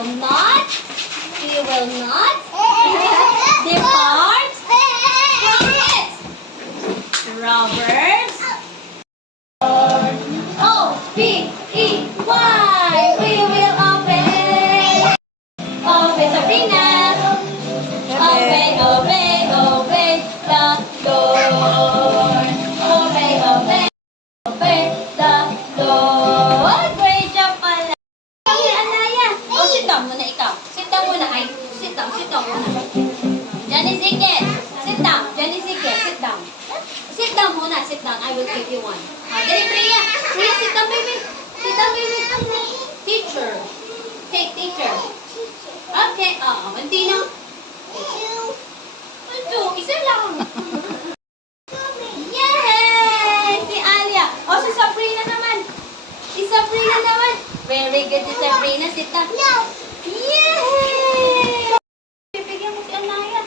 will not depart from it. Roberts. O-B-E-Y. We will obey. Obey, Sabrina. Obey, obey, obey the Lord. Obey, obey, obey the Lord. Great job pala. Hey, Anaya. Oh, sit down muna ikaw. Sit down muna. Ay, sit down muna. Johnny Ziket. Sit down. Johnny Ziket, sit down. Sit down muna. Sit down. I will give you one. Dali, Priya. Priya, sit down, baby. Sit down, baby. Teacher. Take teacher. Okay. Mantino. Isa lang. Yay! Si Alia. O, si Sabrina naman. Si Sabrina naman. Very good si Sabrina. Sit down. Yay! Bibigyan mo si Anaya.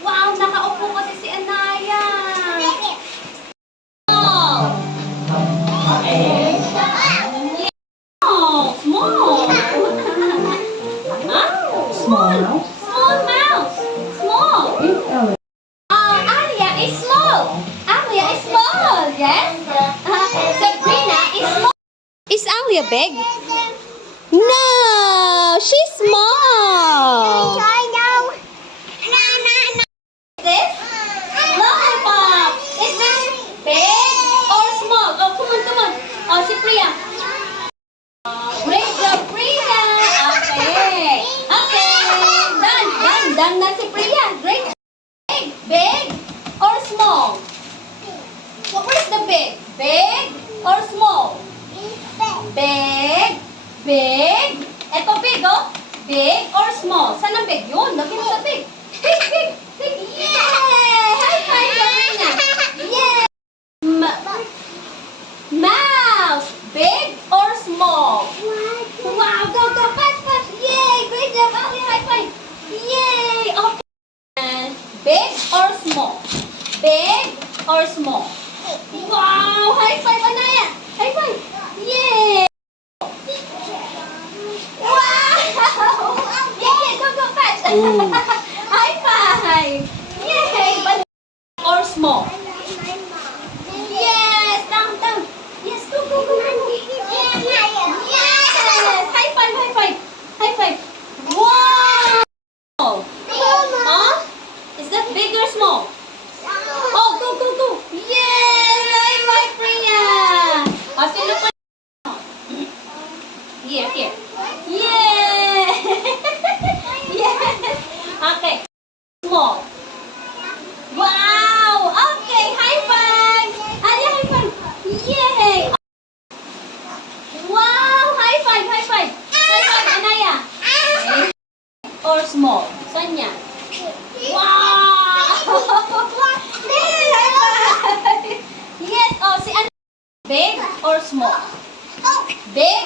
Wow, nakaupo kasi si Anaya. Oh. Small. Small. Small mouse. Small. Alia is small. Alia is small. Yes. Sabrina is small. Is Alia big? No, she's small. This lollipop. Is this big or small? Oh, come on. Oh, si Priya. Great job, Priya. Okay. Done na si Priya. Great. Big or small? Where's the big? Big or small? Big. Eto big, oh. Big or small? Saan ang big? Yun, lagyan mo sa big. Big. Yay! High five, Sabrina. Yay! Mouse. Big or small? Wow, go. Fast. Yay! Great job, Ali. High five. Yay! Okay. And big or small? Big or small? Wow! High five, Anaya. High five. Yay! Wow! Yay! Go, fast. High five. Yay! Or small? Yes! Down. Yes, go. Yes! High five. Wow! Is that big or small? Oh, go. Yes! High five, Priya! Sino pa? Here. Yay! Yes! Okay. Small. Wow! Okay, high five! Alia, high five! Yay! Wow! High five! High five, Anaya! Or small? Saan yan? Wow! Yay! High five! Yes! Oh, si Anaya. Big or small? Big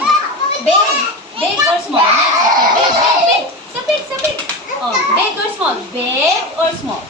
or small? Yes, okay. Big. Sa big. Oh, big or small? Big or small?